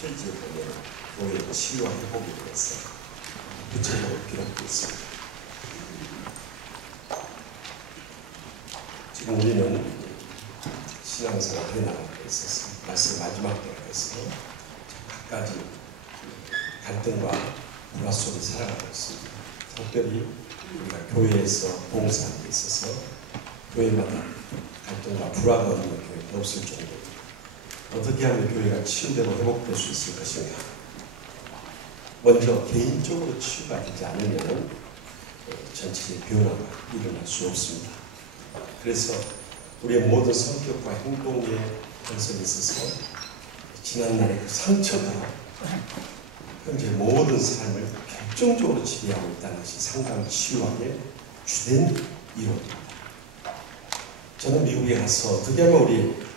페이지에 보면 교회의 치유와 회복에 대해서 구체적으로 기록되어 있습니다. 지금 우리는 신앙생활 해나가고 있어서 말씀 마지막 때가 있어서 각가지 갈등과 불화 속에 살아가고 있습니다. 특별히 우리가 교회에서 봉사하는 데 있어서 교회마다 갈등과 불화가 없는 교회가 없을 정도로 어떻게 하면 교회가 치유되고 회복될 수 있을 것인가. 먼저 개인적으로 치유가 되지 않으면 전체의 변화가 일어날 수 없습니다. 그래서 우리의 모든 성격과 행동의 현상에 있어서 지난날의 그 상처가 현재 모든 삶을 결정적으로 지배하고 있다는 것이 상당히 치유하게 주된 이론입니다. 저는 미국에 가서 어떻게 하면 우리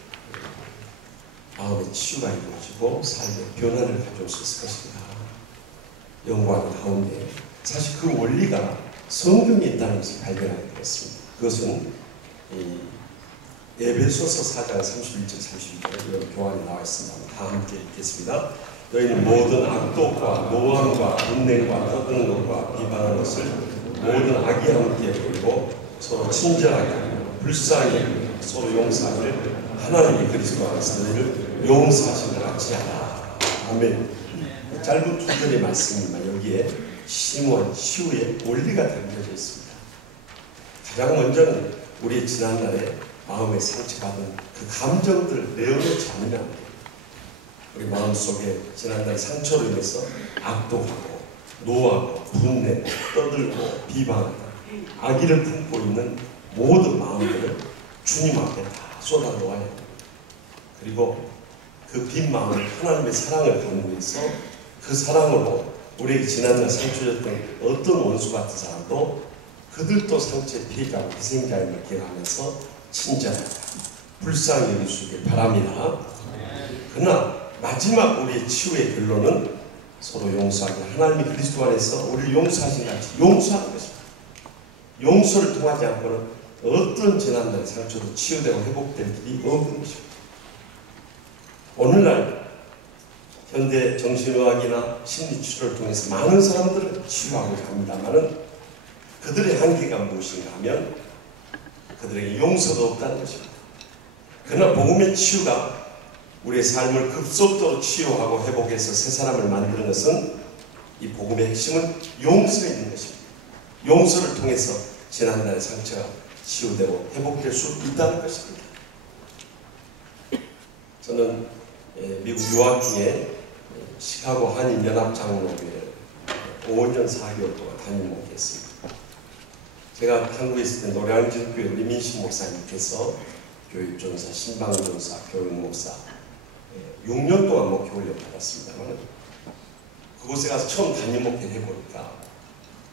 마음의 치유가 이루어지고 삶의 변화를 가져올 수 있을 것인가 연구하는 가운데 사실 그 원리가 성경에 있다는 것을 발견하게 되었습니다. 그것은 에베소서 4장 31절 32절 이런 교환이 나와 있습니다. 다 함께 읽겠습니다. 너희는 모든 악독과 노함과 분냉과 떠드는 것과 비방하는 것을 모든 악이 함께 버리고 서로 친절하게 불쌍히 서로 용서하기를 하나님이 그리스도 안에서 너희를 용서하신 것 같이 하라. 아멘. 짧은 두 절의 말씀이지만 여기에 심오한 치유의 원리가 담겨져 있습니다. 가장 먼저는 우리 지난날에 마음에 상처받은 그 감정들을 내어놓지 않으면 안 돼요. 우리 마음속에 지난날 상처로 인해서 악독하고 노하고 분내고 떠들고 비방하고 악의를 품고 있는 모든 마음들을 주님 앞에 다 쏟아놓아야 합니다. 그리고 그 빈 마음을 하나님의 사랑을 강구해서 그 사랑으로 우리에게 지난날 상처였던 어떤 원수 같은 사람도 그들도 상처의 피해자고 희생자임을 기억하면서 친절하다, 불쌍히 여기시길 바랍니다. 그러나 마지막 우리의 치유의 결론은 서로 용서하기, 하나님이 그리스도 안에서 우리를 용서하신 같이 용서하는 것입니다. 용서를 통하지 않고는 어떤 지난날의 상처도 치유되고 회복될 일이 없는 것입니다. 오늘날 현대 정신의학이나 심리치료를 통해서 많은 사람들을 치유하고자 합니다만은 그들의 한계가 무엇인가 하면 그들에게 용서도 없다는 것입니다. 그러나 복음의 치유가 우리의 삶을 급속도로 치유하고 회복해서 새 사람을 만드는 것은 이 복음의 핵심은 용서에 있는 것입니다. 용서를 통해서 지난날의 상처가 치유되고 회복될 수 있다는 것입니다. 저는 미국 유학 중에 시카고 한인연합장로교회 5년 4개월 동안 담임 목회했습니다. 제가 한국에 있을 때 노량진교회 우리 민식 목사님께서 교육전사, 신방전사, 교육목사 6년 동안 목회 훈련 받았습니다만 그곳에 가서 처음 담임 목회를 해보니까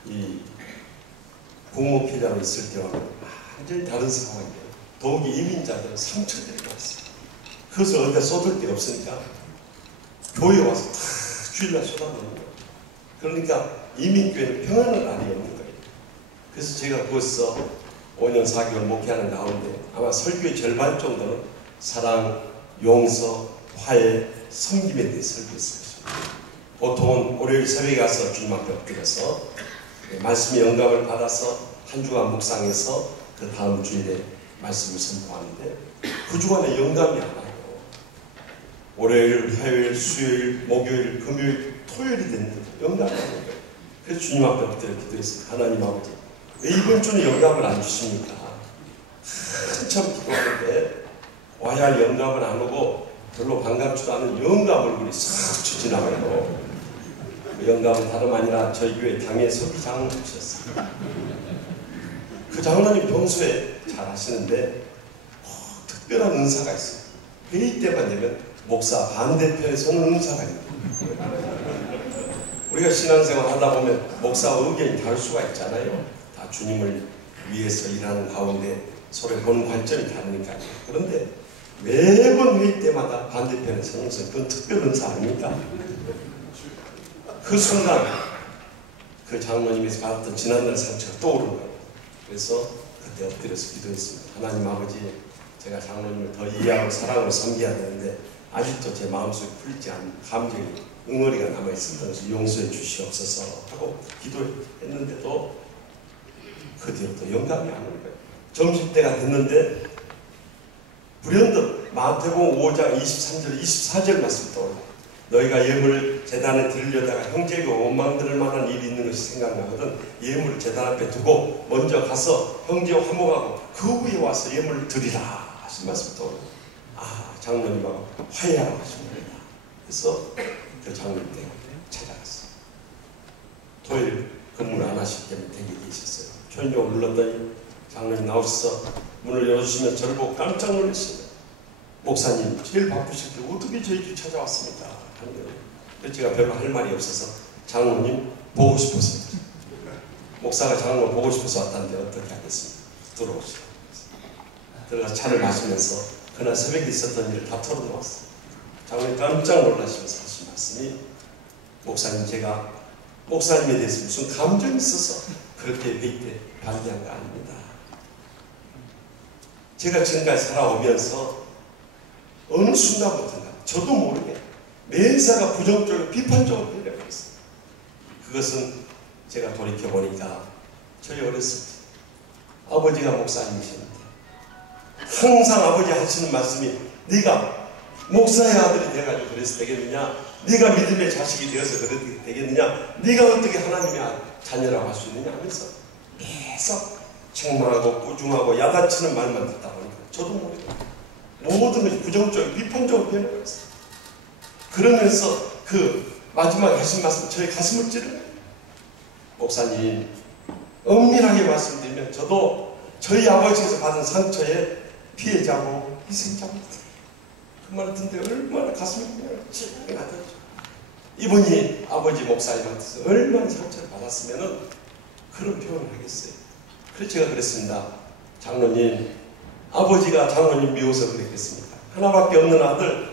이 공목회자로 있을 때와 완전히 다른 상황이에요. 더욱이 이민자들은 상처들이 많았어요. 그것을 어디다 쏟을 데가 없으니까 교회에 와서 다 주일날 쏟아놓는 거예요. 그러니까 이민교회는 평안을 알이 없는 거예요. 그래서 제가 그것에서 5년 4개월 목회하는 가운데 아마 설교의 절반 정도는 사랑, 용서, 화해, 섬김에 대해 설교했을 것입니다. 보통은 월요일 새벽에 가서 주님 앞에 엎드려서 말씀의 영감을 받아서 한 주간 묵상해서 그 다음 주일에 말씀을 선포하는데 그 주간에 영감이 안 와요. 월요일, 화요일, 수요일, 목요일, 금요일, 토요일이 됐는데 영감이 안 와요. 그래서 주님 앞에 엎드려 기도했습니다. 하나님 아버지, 왜 이번 주는 영감을 안 주십니까? 한참 기도하는데 와야 할 영감은 안 오고 별로 반갑지도 않은 영감 얼굴이 싹 지나가요. 그 영감은 다름 아니라 저희 교회 당의 서기 장로님이셨어요. 그 장로님 평소에 잘 하시는데 특별한 은사가 있어요. 회의 때만 되면 목사 반대편에 서는 은사가 있는 거예요. 우리가 신앙생활 하다 보면 목사 의견이 다를 수가 있잖아요. 다 주님을 위해서 일하는 가운데 서로의 보는 관점이 다르니까요. 그런데 매번 회의 때마다 반대편에 서는 것은 그건 특별 은사 아닙니까? 그 순간 그 장로님에서 받았던 지난날 상처가 떠오르는 거예요. 그래서 그때 엎드려서 기도했습니다. 하나님 아버지, 제가 장로님을 더 이해하고 사랑으로 섬겨야 되는데 아직도 제 마음속에 풀리지 않은 감정이 응어리가 남아있었던 것을 용서해 주시옵소서 하고 기도했는데도 그 뒤로 또 영감이 안 오는 거예요. 점심때가 됐는데 불현듯 마태복음 5장 23절 24절 말씀이 떠올라요. 너희가 예물을 제단에 드리려다가 형제가 원망들을 만한 일이 있는 것이 생각나거든 예물을 제단 앞에 두고 먼저 가서 형제와 화목하고 그 후에 와서 예물을 드리라 하신 말씀이 떠올라요. 아, 장로님하고 화해하라고 하신 겁니다. 그래서 그 장로님 댁에 찾아갔어요. 토요일 근무를 안 하시기 때문에 댁에 계셨어요. 초인종을 눌렀더니 장로님 나오셔서 문을 열어주시면 저를 보고 깜짝 놀랐어요. 목사님 제일 바쁘실 때 어떻게 저희 집 찾아왔습니까? 하는 거예요. 그래서 제가 별로 할 말이 없어서 장로님 보고 싶어서 목사가 장로를 보고 싶어서 왔다는데 어떻게 하겠습니까? 들어오시고 들어가서 차를 마시면서 그날 새벽에 있었던 일을 다 털어놓았어요. 장로님 깜짝 놀라시면서 하신 말씀이 목사님 제가 목사님에 대해서 무슨 감정이 있어서 그렇게 회의 때 반대한 거 아닙니다. 제가 지금까지 살아오면서 어느 순간부터인가 저도 모르게 매사가 부정적으로 비판적으로 변해가 있어요. 그것은 제가 돌이켜보니까 저희 어렸을 때 아버지가 목사님이셨는데 항상 아버지 하시는 말씀이 네가 목사의 아들이 돼가지고 그래서 되겠느냐, 네가 믿음의 자식이 되어서 그렇게 되겠느냐, 네가 어떻게 하나님의 자녀라고 할 수 있느냐 하면서 계속 책망하고 꾸중하고 야단치는 말만 듣다 보니까 저도 모르게 모든 것이 부정적이고 비판적으로 변해가 있어요. 그러면서 그 마지막에 하신 말씀 저희 가슴을 찌르는 목사님 엄밀하게 말씀드리면 저도 저희 아버지께서 받은 상처의 피해자고 희생자입니다. 그 말을 듣는데 얼마나 가슴이 그냥 찌르게 이분이 아버지 목사님한테서 얼마나 상처를 받았으면 그런 표현을 하겠어요. 그래서 제가 그랬습니다. 장로님, 아버지가 장로님 미워서 그랬겠습니까? 하나밖에 없는 아들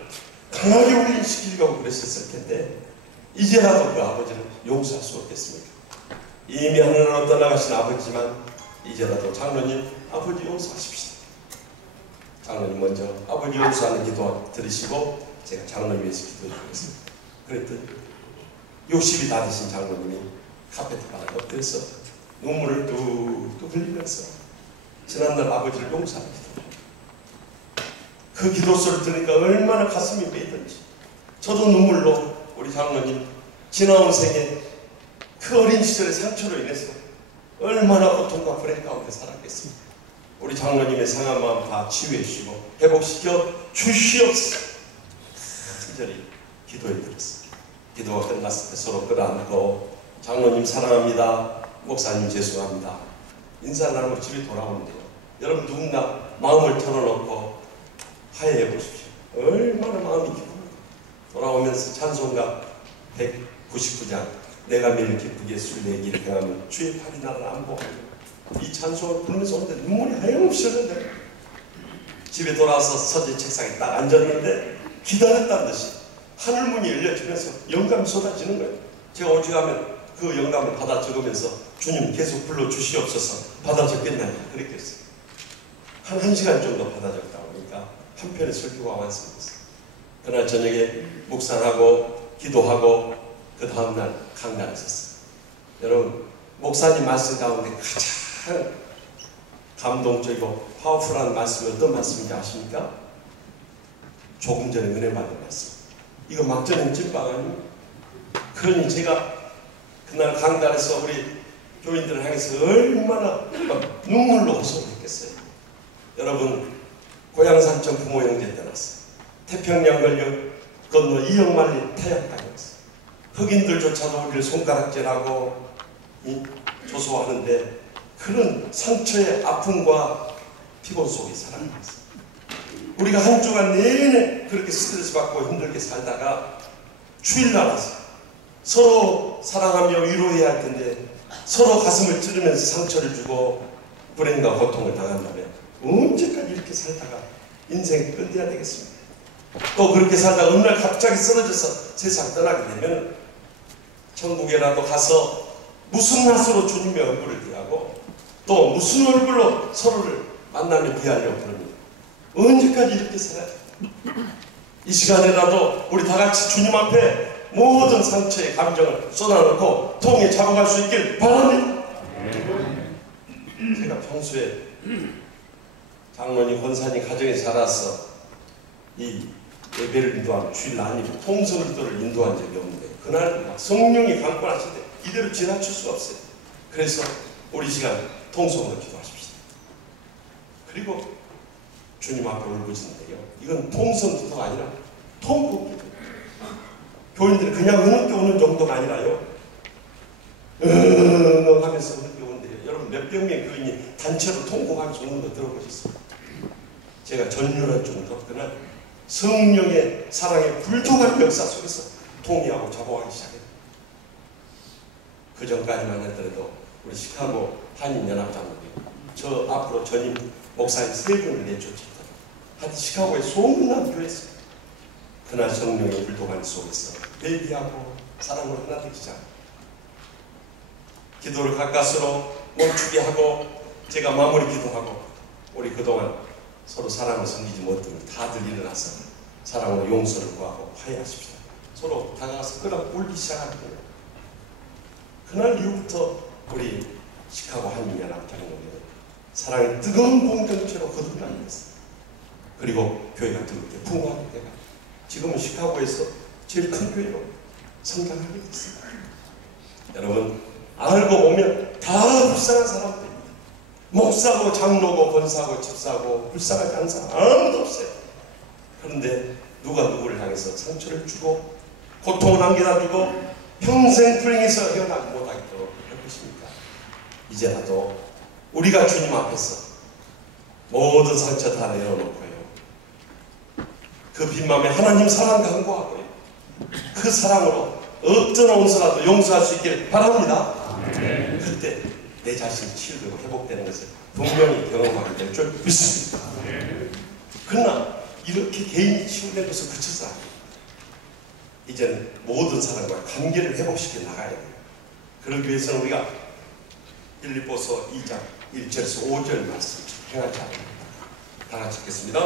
강하게 훈련시키려고 그랬었을 텐데 이제라도 그 아버지를 용서할 수 없겠습니까? 이미 하늘로 떠나가신 아버지지만 이제라도 장로님 아버지 용서하십시오. 장로님 먼저 아버지 용서하는 기도 들으시고 제가 장로님 위해서 기도해 드리겠습니다. 그랬더니 60이 다 되신 장로님이 카페트 바닥에 엎드려서 눈물을 뚝뚝 흘리면서 지난날 아버지를 용서하는 기도. 그 기도 소리를 들으니까 얼마나 가슴이 메이든지 저도 눈물로 우리 장로님 지나온 생에 그 어린 시절의 상처로 인해서 얼마나 고통과 불행 가운데 살았겠습니까? 우리 장로님의 상한 마음 다 치유해 주시고 회복시켜 주시옵소서. 특별히 기도해 드렸어요. 기도가 끝났을 때 서로 끌어안고 장로님 사랑합니다. 목사님 죄송합니다. 인사를 나누고 집에 돌아오는데요. 여러분 누군가 마음을 털어놓고 화해해 보십시오. 얼마나 마음이 기쁩니까? 돌아오면서 찬송가 199장 내가 매일 기쁘게 술래기를 행하면 주의 팔이 나를 안보하며 이 찬송을 부르면서 오는데 눈물이 하염없이 흐르는데 집에 돌아와서 서재 책상에 딱 앉았는데 기다렸다는 듯이 하늘문이 열려지면서 영감이 쏟아지는 거예요. 제가 오직 하면 그 영감을 받아 적으면서 주님 계속 불러주시옵소서 받아 적겠나요? 그랬겠어요. 한 1시간 정도 받아 적다 보니까 한편의 설교가 완성됐어요. 그날 저녁에 묵상하고 기도하고 그 다음날 강단에 섰어요. 여러분 목사님 말씀 가운데 가장 감동적이고 파워풀한 말씀이 어떤 말씀인지 아십니까? 조금 전에 은혜 받은 말씀. 이거 막전은 찐빵 아닙니까? 그러니 제가 그날 강단에서 우리 교인들을 향해서 얼마나 눈물로 호소했겠어요. 여러분 고향산천 부모 형제 떠났어요. 태평양 걸려 건너 이역 말린 태양 땅에 왔어요. 흑인들조차도 우리를 손가락질하고 조소하는데 그런 상처의 아픔과 피곤 속에 살아갔어요. 우리가 한 주간 내내 그렇게 스트레스 받고 힘들게 살다가 주일날 와서 서로 사랑하며 위로해야 할 텐데 서로 가슴을 찌르면서 상처를 주고 불행과 고통을 당한다면 언제까지 이렇게 살다가 인생을 끝내야 되겠습니까? 또 그렇게 살다가 어느 날 갑자기 쓰러져서 세상 떠나게 되면 천국에라도 가서 무슨 낯으로 주님의 얼굴을 대하고 또 무슨 얼굴로 서로를 만나며 대하려고 그럽니다. 언제까지 이렇게 살아야 됩니까? 이 시간에라도 우리 다 같이 주님 앞에 모든 상처의 감정을 쏟아놓고 통에 잡아갈 수 있길 바랍니다. 제가 평소에 장로님, 권사님 가정에 자라서 이 예배를 인도한 주일 아니고 통성 기도를 인도한 적이 없는데 그날 성령이 강권하실 때 이대로 지나칠 수가 없어요. 그래서 우리 시간 통성으로 기도하십시다. 그리고 주님 앞에 울부짖는데요. 이건 통성 기도가 아니라 통곡 기도. 교인들이 그냥 흐느껴 오는 정도가 아니라요. 하면서 흐느껴 오는데요. 여러분 몇백 명의 교인이 단체로 통곡하면서 오는 거 들어보셨어요? 제가 전율한 정도 그날 성령의 사랑의 불통한 역사 속에서 통이하고 잡아가기 시작해요. 그 전까지만 했더라도 우리 시카고 한인연합장로님 저 앞으로 전임 목사님 3분을 내쫓았다. 하여튼 시카고에 소문난 교회였어요. 그날 성령의 불통한 속에서 회개하고 사랑으로 하나 되기 시작. 기도를 가까스로 멈추게 하고 제가 마무리 기도하고 우리 그동안 서로 사랑을 섬기지 못하면 다들 일어나서 사랑으로 용서를 구하고 화해하십시다. 서로 다가가서 끌어 울기 시작하는 거예요. 그날 이후부터 우리 시카고 한인연합장로는 사랑의 뜨거운 공동체로 거듭나게 됐어요. 그리고 교회가 뜨겁게 풍부하게 돼가 지금은 시카고에서 제일 큰 교회로 성장하게 됐어요. 여러분 알고 보면 다 불쌍한 사람들입니다. 목사고 장로고 권사고 집사고 불쌍하지 않은 사람 아무도 없어요. 그런데 누가 누구를 향해서 상처를 주고 고통을 안겨다 주고 평생 불행해서 헤어나지 못하도록 할 것입니까? 이제라도 우리가 주님 앞에서 모든 상처 다 내려놓고요. 그 빈맘에 하나님 사랑 간구하고요. 그 사랑으로 어떤 온수라도 용서할 수 있길 바랍니다. 그때 내 자신이 치유되고 회복되는 것을 분명히 경험하게 될 줄 믿습니다. 그러나 이렇게 개인이 치유된 것을 그쳐서 안 돼요. 이제는 모든 사람과 관계를 회복시켜 나가야 돼요. 그러기 위해서는 우리가 빌립보서 2장 1절에서 5절 말씀 행하지 않습니다. 다 같이 읽겠습니다.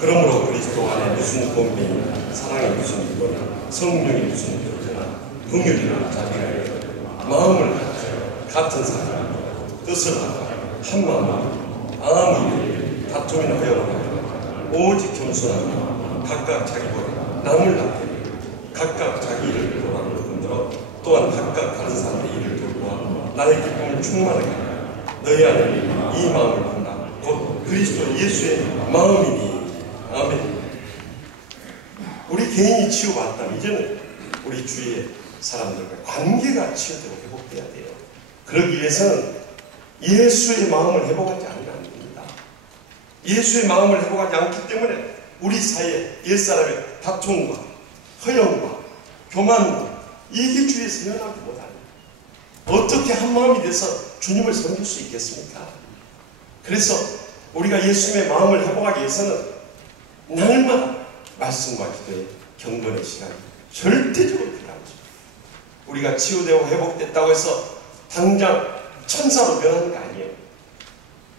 그러므로 그리스도 안에 무슨 공명이나 사랑이 무슨 이거나 성령이 무슨 교제나 긍휼이나 자비가 마음을 같은 사랑 뜻을 하고 한 마음으로 아무 다툼이나 회원하고 오직 겸손하며 각각 자기보다 남을 남기고 각각 자기 일을 돌아보는 분들어 또한 각각 다른 사람의 일을 돌보아 나의 기쁨을 충만하게 하라. 너희 안에 이 마음을 본다. 곧 그리스도 예수의 마음이니. 아멘. 우리 개인이 치유받았다면 이제는 우리 주위의 사람들과 관계가 치유되고 회복돼야 돼요. 그러기 위해서는 예수의 마음을 회복하지 않으면 안 됩니다. 예수의 마음을 회복하지 않기 때문에 우리 사이에 옛사람의 다툼과 허영과 교만과 이게 주위에서 헤어나지 못합니다. 어떻게 한 마음이 돼서 주님을 섬길 수 있겠습니까? 그래서 우리가 예수님의 마음을 회복하기 위해서는 날마다 말씀과 기도의 경건의 시간이 절대적으로 필요한 것입니다. 우리가 치유되고 회복됐다고 해서 당장 천사로 변하는 게 아니에요.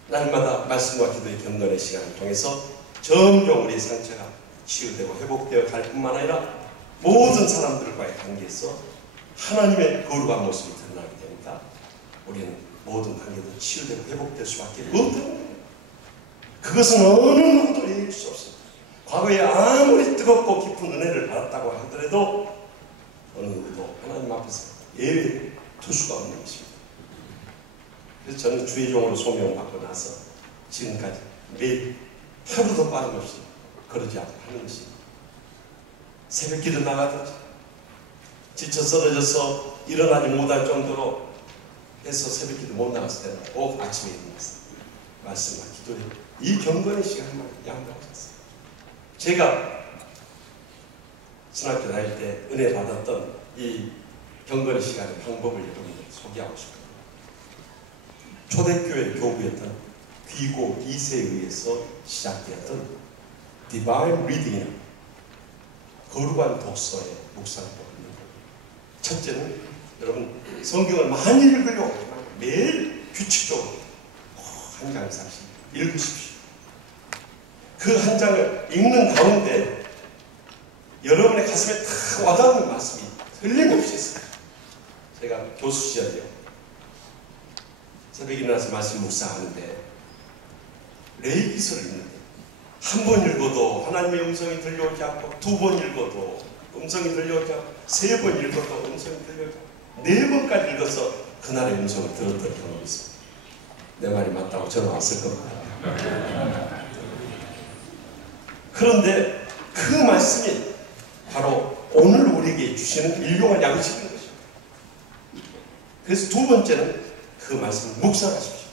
날마다 말씀과 기도의 경건의 시간을 통해서 점점 우리의 상처가 치유되고 회복되어 갈 뿐만 아니라 모든 사람들과의 관계에서 하나님의 거룩한 모습이 드러나게 되니까 우리는 모든 관계도 치유되고 회복될 수밖에 없다는 거예요. 그것은 어느 누구도 이길 수 없습니다. 과거에 아무리 뜨겁고 깊은 은혜를 받았다고 하더라도 어느 누구도 하나님 앞에서 예외를 둘 수가 없는 것입니다. 그래서 저는 주의 종으로 소명받고 나서 지금까지 매일 하루도 빠짐없이 그러지 않고 하는 것입니다. 새벽 기도 나가든지 지쳐 쓰러져서 일어나지 못할 정도로 해서 새벽 기도 못 나갔을 때는 꼭 아침에 일어나서 말씀과 기도에 이 경건의 시간만 양보하셨어요. 제가 신학교 다닐 때 은혜 받았던 이 경건의 시간의 방법을 여러분들 소개하고 싶어요. 초대교회 교부였던 귀고 2세에 의해서 시작되었던 Divine Reading, 거룩한 독서의 묵상법입니다. 첫째는 여러분 성경을 많이 읽으려고 하지만 매일 규칙적으로 한 장씩 읽으십시오. 그 한 장을 읽는 가운데 여러분의 가슴에 탁 와닿는 말씀이 틀림없이 있어요. 제가 교수 시절이요. 새벽에 일어나서 말씀 묵상하는데 레이기서를 읽는데 한 번 읽어도 하나님의 음성이 들려오지 않고, 두 번 읽어도 음성이 들려오지 않고, 세 번 읽어도 음성이 들려오지 않고, 네 번까지 읽어서 그날의 음성을 들었던 경험이 있습니다. 내 말이 맞다고 전화 왔을 겁니다. 그런데 그 말씀이 바로 오늘 우리에게 주시는 일용할 양식인 것입니다. 그래서 두 번째는 그 말씀을 묵상하십시오.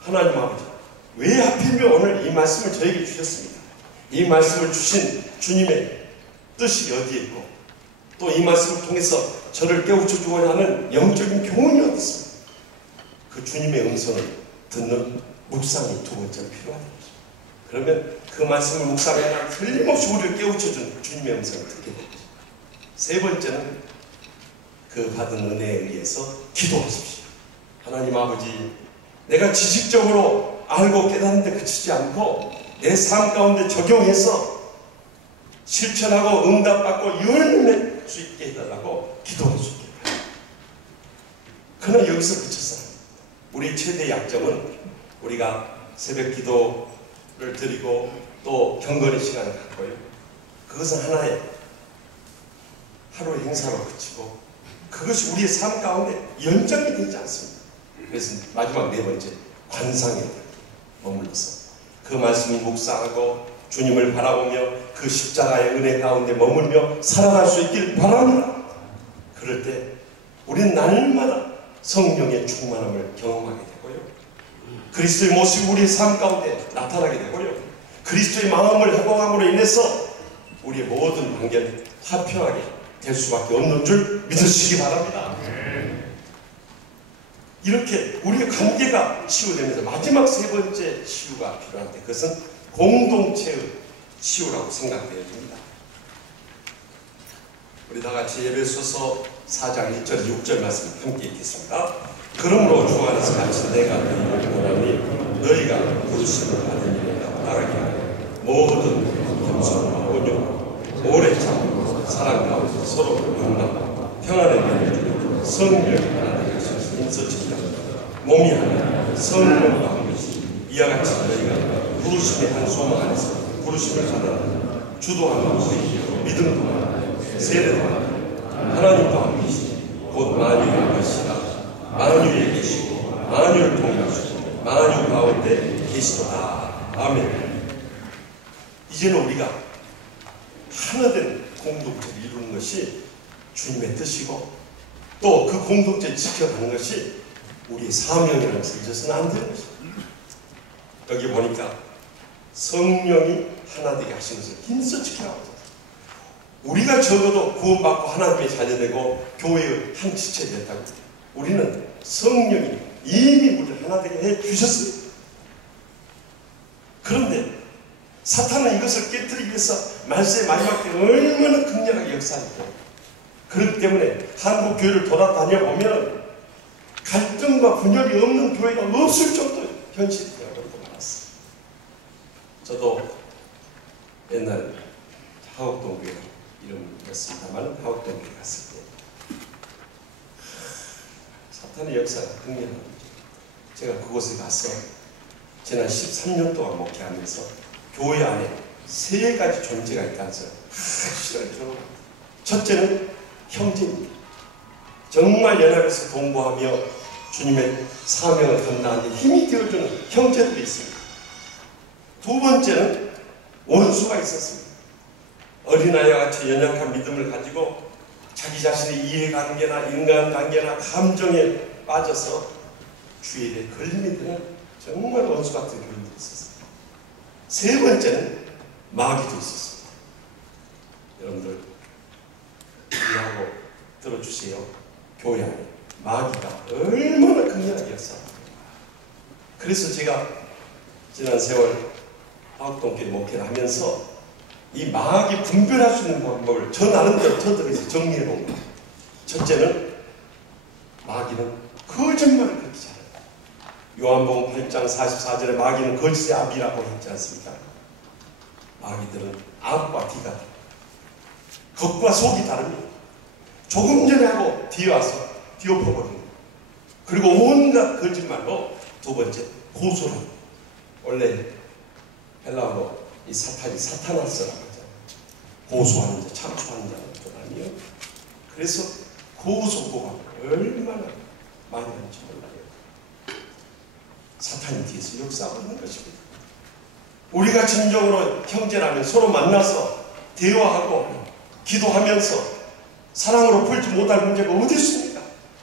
하나님 아버지, 왜 하필이면 오늘 이 말씀을 저에게 주셨습니까? 이 말씀을 주신 주님의 뜻이 어디에 있고, 또 이 말씀을 통해서 저를 깨우쳐 주고자 하는 영적인 교훈이 어디 있습니까? 그 주님의 음성을 듣는 묵상이 두 번째로 필요하다. 그러면 그 말씀을 묵상하면 틀림없이 우리를 깨우쳐준 주님의 음성을 듣게 됩니다. 세 번째는 그 받은 은혜에 의해서 기도하십시오. 하나님 아버지, 내가 지식적으로 알고 깨닫는데 그치지 않고 내 삶 가운데 적용해서 실천하고 응답받고 열매 낼 수 있게 해달라고 기도할 수 있게 해달라고. 그러나 여기서 그쳤어요. 우리 최대 약점은 우리가 새벽 기도를 드리고 또 경건의 시간을 갖고요. 그것은 하나의 하루의 행사로 그치고 그것이 우리의 삶 가운데 연장이 되지 않습니다. 그래서 마지막 네 번째, 관상에 머물러서 그 말씀을 묵상하고 주님을 바라보며 그 십자가의 은혜 가운데 머물며 살아갈 수 있길 바랍니다. 그럴 때 우리는 날마다 성령의 충만함을 경험하게 되고요. 그리스도의 모습이 우리의 삶 가운데 나타나게 되고요. 그리스도의 마음을 회복함으로 인해서 우리의 모든 관계는 화평하게 될 수밖에 없는 줄 믿으시기 바랍니다. 이렇게 우리의 관계가 치유되면서 마지막 세 번째 치유가 필요한데 그것은 공동체의 치유라고 생각되어집니다. 우리 다 같이 예배소서 4장 1절 6절 말씀 함께 읽겠습니다. 그러므로 주 안에서 같이 내가 너희를 원하니 너희가 부르심을 받은 일에 따르게 하여 모든 겸손과 온유 오래 참고 사랑 가운데 서로 용납하고 평안의 면을 주고 성령이 하나 되는 것을 힘써 지키라. 몸이 하나 성령과 한 것이 이와 같이 너희가 부르심의 한 소망 안에서 부르심을 받아 주도하는 것이 믿음도 하나 세례도 하나 하나님과 한 것이 곧 만유의 것이라. 만유에 계시고 만유를 통하시고 만유 가운데 계시도다. 아멘. 이제는 우리가 하나된 공동체를 이루는 것이 주님의 뜻이고 또 그 공동체를 지켜가는 것이 우리의 사명이라는 것을 잊어서는 안 되는 것입니다. 여기 보니까 성령이 하나 되게 하신 것을 힘써 지키라고 합니다. 우리가 적어도 구원받고 하나님의 자녀되고 교회의 한 지체가 됐다고 합니다. 우리는 성령이 이미 우리를 하나 되게 해주셨습니다. 그런데 사탄은 이것을 깨뜨리기 위해서 말세의 마지막 때 얼마나 극렬하게 역사하고 그렇기 때문에 한국 교회를 돌아다녀 보면 갈등과 분열이 없는 교회가 없을 정도의 현실이 되어버리고 말았어요. 저도 옛날 하옥동교회 이름이었습니다만 하옥동교회 갔을 때 사탄의 역사가 극렬한 거죠. 제가 그곳에 가서 지난 13년 동안 목회하면서 교회 안에 세 가지 존재가 있다는 것을 확실하게 첫째는 형제입니다. 정말 연합해서 동거하며 주님의 사명을 감당하는 데 힘이 되어주는 형제들이 있습니다. 두 번째는 원수가 있었습니다. 어린아이와 같이 연약한 믿음을 가지고 자기 자신의 이해관계나 인간관계나 감정에 빠져서 주의 일에 걸림이 되는 정말 원수 같은 교인들이 있었습니다. 세 번째는 마귀도 있었습니다. 여러분들 이해하고 들어주세요. 교회 안에 마귀가 얼마나 극렬하게 역사합니다. 그래서 제가 지난 세월 하옥동교회 목회를 하면서 이 마귀 분별할 수 있는 방법을 저 나름대로 터득해서 정리해 본 거예요. 첫째는 마귀는 거짓말을 그렇게 잘해요. 요한복음 8장 44절에 마귀는 거짓의 아비라고 했지 않습니까? 마귀들은 악과 뒤가 겉과 속이 다릅니다. 조금 전에 하고 뒤에 와서 뒤엎어버리는 거예요. 그리고 온갖 거짓말로 두 번째 고소란. 원래 헬라어로 이 사탄이 사타나스라고 하잖아요. 고소하는 자, 참소하는 자는 좀 아니에요. 그래서 고소고가 얼마나 많이 하는지 몰라요. 사탄이 뒤에서 역사하고 있는 것입니다. 우리가 진정으로 형제라면 서로 만나서 대화하고 기도하면서 사랑으로 풀지 못할 문제가 어디 있습니까?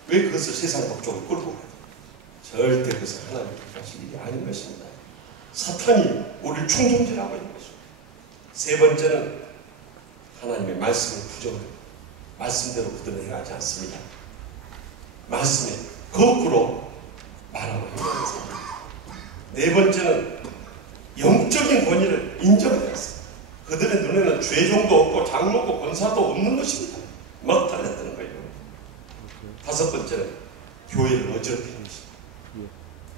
왜 그것을 세상 법적으로 끌고 가요? 절대 그것을 하나님께 하실 일이 아닌 것입니다. 사탄이 우리를 충동질하고 있는 것입니다. 세 번째는 하나님의 말씀을 부정합니다. 말씀대로 그들은 행하지 않습니다. 말씀에 거꾸로 말하고 행동했습니다. 네 번째는 영적인 권위를 인정했습니다. 그들의 눈에는 죄종도 없고 장로고 권사도 없는 것입니다. 막 달렸다는 거예요. 다섯 번째는 교회를 어지럽히는 것입니다.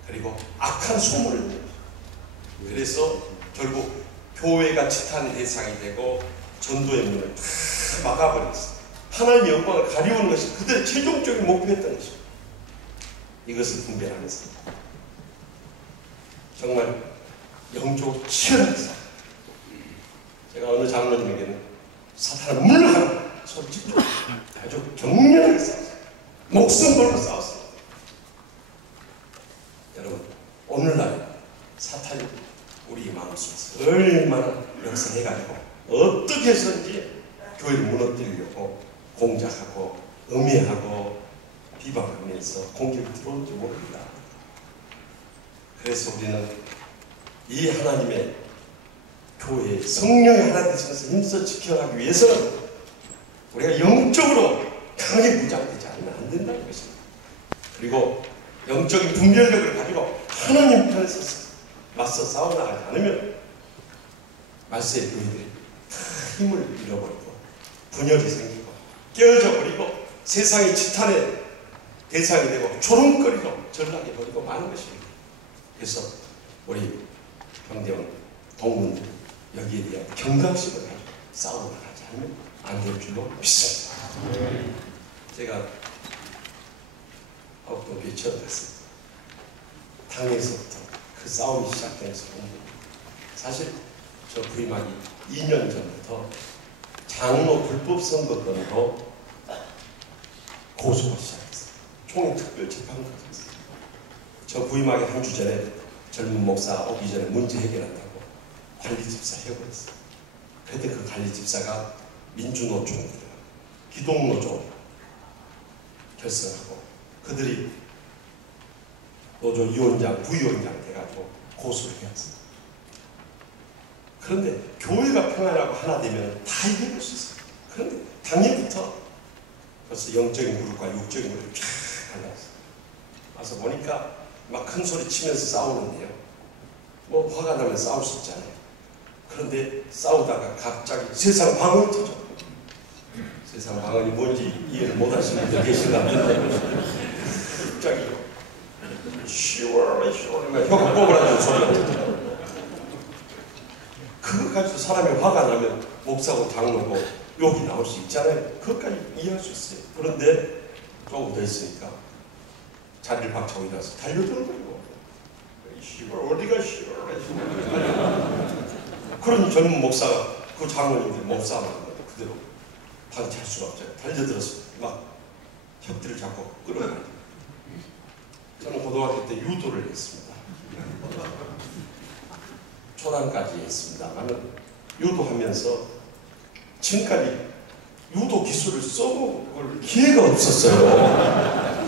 그리고 악한 소문을 내는 것입니다. 그래서 결국 교회가 지탄의 대상이 되고 전도의 문을 다 막아버렸어요. 하나님의 영광을 가리우는 것이 그들의 최종적인 목표였던 것입니다. 이것을 분별하면서 정말 영적으로 치열하게 싸웠어요. 제가 어느 장로님에게는 사탄을 물러가라 솔직히 아주 격렬하게 싸웠어요. 목숨 걸고 싸웠어요. 여러분, 오늘날 사탄이 우리 마음속에서 얼마나 역사해가지고 어떻게 해서든지 교회를 무너뜨리려고 공작하고 음해하고 비방하면서 공격이 들어올지 모릅니다. 그래서 우리는 이 하나님의 교회 성령의 하나 되신 것을 힘써 지켜가기 위해서는 우리가 영적으로 강하게 무장되지 않으면 안 된다는 것입니다. 그리고 영적인 분별력을 가지고 하나님 편에서 맞서 싸워나가지 않으면 말세의 교회들이 다 힘을 잃어버리고 분열이 생기고 깨어져 버리고 세상의 지탄의 대상이 되고 조롱거리고 전락해 버리고 마는 것입니다. 그래서 우리 형제원 동문들 여기에 대한 경각심을 가지고 싸워나가지 않으면 안 될 줄로 믿습니다. 제가 아홉동교회 처음 갔습니다. 당에서부터 그 싸움이 시작된 순간입니다. 사실 저 부임하기 2년 전부터 장로 불법 선거권으로 고소가 시작했어요. 총회특별재판까지 했어요. 저 부임하기 한 주 전에 젊은 목사 오기 전에 문제 해결한다고 관리집사 해버렸어요. 그때 그 관리집사가 민주노총, 기독노조 결성하고 그들이 노조 위원장, 부위원장 돼가지고 고소를 해왔어요. 그런데 교회가 평안하고 하나 되면 다 이겨낼 수 있어요. 그런데 당일부터 벌써 영적인 그룹과 육적인 그룹이 쫙 갈라졌어요. 와서 보니까 막 큰 소리 치면서 싸우는데요. 뭐 화가 나면 싸울 수 있잖아요. 그런데 싸우다가 갑자기 세상 방언이 터져. 세상 방언이 뭔지 이해를 못 하시는 분들 계신가 본데 갑자기 시월에 혀가 꼬부라지는 소리가 들려요. 그거 가지고 사람이 화가 나면 목사고 장로고 욕이 나올 수 있잖아요. 그것까지 이해할 수 있어요. 그런데 조금 더 있으니까 자리를 박차고 일어나서 달려들어버리고 시월 어디가 시월에 그런 젊은 목사가 그 장로님들 목사하는 거 그대로 방치할 수가 없잖아요. 달려들어서 막 협들을 잡고 끌어가요. 저는 고등학교 때 유도를 했습니다. 초단까지 했습니다만은 유도하면서 지금까지 유도 기술을 써볼 기회가 없었어요.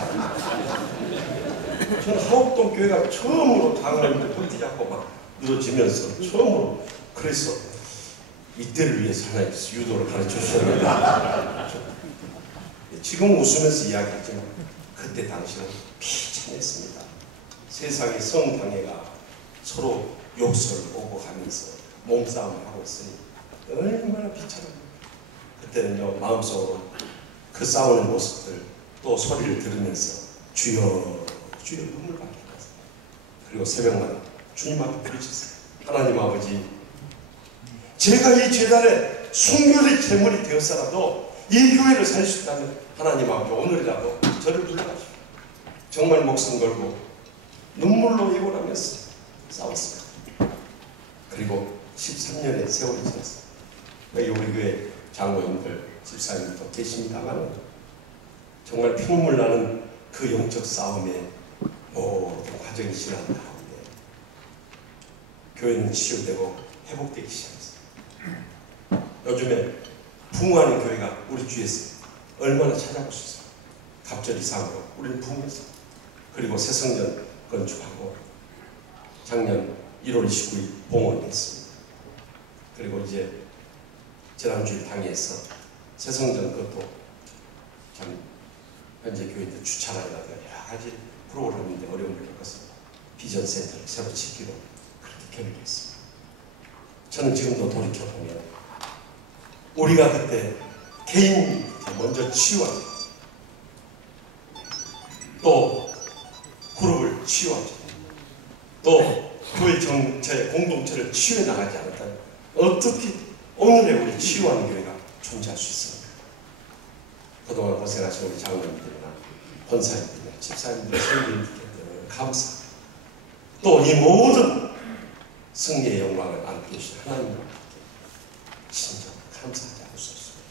저는 하옥동 교회가 처음으로 장로님들 펀티 잡고 막 늘어지면서 처음으로 그래서 이때를 위해서 하나님께서 유도를 가르쳐 주셨는데 지금 웃으면서 이야기하지만 그때 당시는 비참했습니다. 세상의 성당회가 서로 욕설을 오고 가면서 몸싸움을 하고 있으니 얼마나 비참합니까. 그때는요 마음속으로 그 싸우는 모습들 또 소리를 들으면서 주여 주여 눈물 받게 됐어요. 그리고 새벽마다 주님 앞에 부르셨어요. 하나님 아버지, 제가 이 재단에 순결의 제물이 되었어라도 이 교회를 살 수 있다면 하나님 앞에 오늘이라도 저를 불러가시오. 정말 목숨 걸고 눈물로 예고하면서 싸웠습니다. 그리고 13년의 세월이 지났습니다. 여기 우리 교회 장로님들, 집사님도 계십니다만 정말 피눈물 나는 그 영적 싸움에 모든 과정이 지난 가운데 교회는 치유되고 회복되기 시작했습니다. 요즘에 부흥하는 교회가 우리 주위에서 얼마나 찾아볼 수 있어요. 갑절 이상으로 우리는 부흥했습니다. 그리고 새성전 건축하고 작년 1월 29일 봉헌했습니다. 그리고 이제 지난주일 당에서 새성전 그것도 참 현재 교회들 주차라든가 여러 가지 프로그램인데 어려움을 겪어서 비전 센터를 새로 짓기로 그렇게 결의했습니다. 저는 지금도 돌이켜보면 우리가 그때 개인 먼저 치유하죠. 또 그룹을 치유하죠. 또 교회 전체 공동체를 치유해 나가지 않았다면 어떻게 오늘의 우리 치유하는 교회가 존재할 수 있습니까? 그동안 고생하신 우리 장로님들이나 권사님들이나 집사님들, 성도님들께 감사. 또 이 모든 승리의 영광을 안고 계신 하나님께 진정 감사하지 않을 수 없습니다.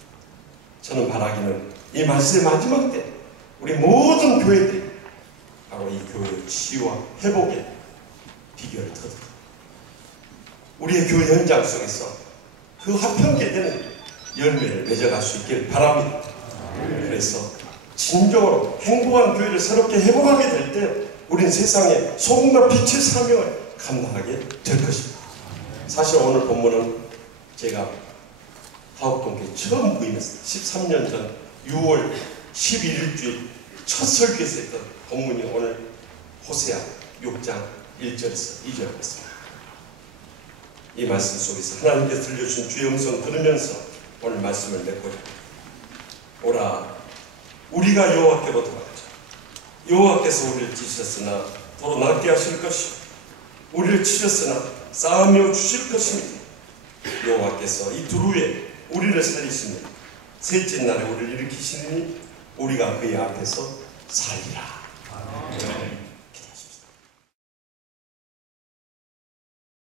저는 바라기는 이 말씀의 마지막 때 우리 모든 교회들이 바로 이 교회의 치유와 회복의 비결을 터득 우리의 교회 현장 속에서 그 화평케 되는 열매를 맺어갈 수 있길 바랍니다. 그래서 진정으로 행복한 교회를 새롭게 회복하게 될 때 우리는 세상에 소금과 빛의 사명을 감당하게 될 것입니다. 사실 오늘 본문은 제가 화곡동교회 처음 부임했어요. 13년 전 6월 11일주일 첫 설교에서 했던 본문이 오늘 호세아 6장 1절에서 2절이었습니다. 이 말씀 속에서 하나님께서 들려주신 주의 음성 들으면서 오늘 말씀을 맺고자 오라 우리가 여호와께로 돌아가자. 여호와께서 우리를 찢으셨으나 도로 낫게 하실 것이요 우리를 치셨으나 쌓으며 주실 것입니다. 여호와께서 이 두루에 우리를 살리시며 셋째 날에 우리를 일으키시니 우리가 그의 앞에서 살리라.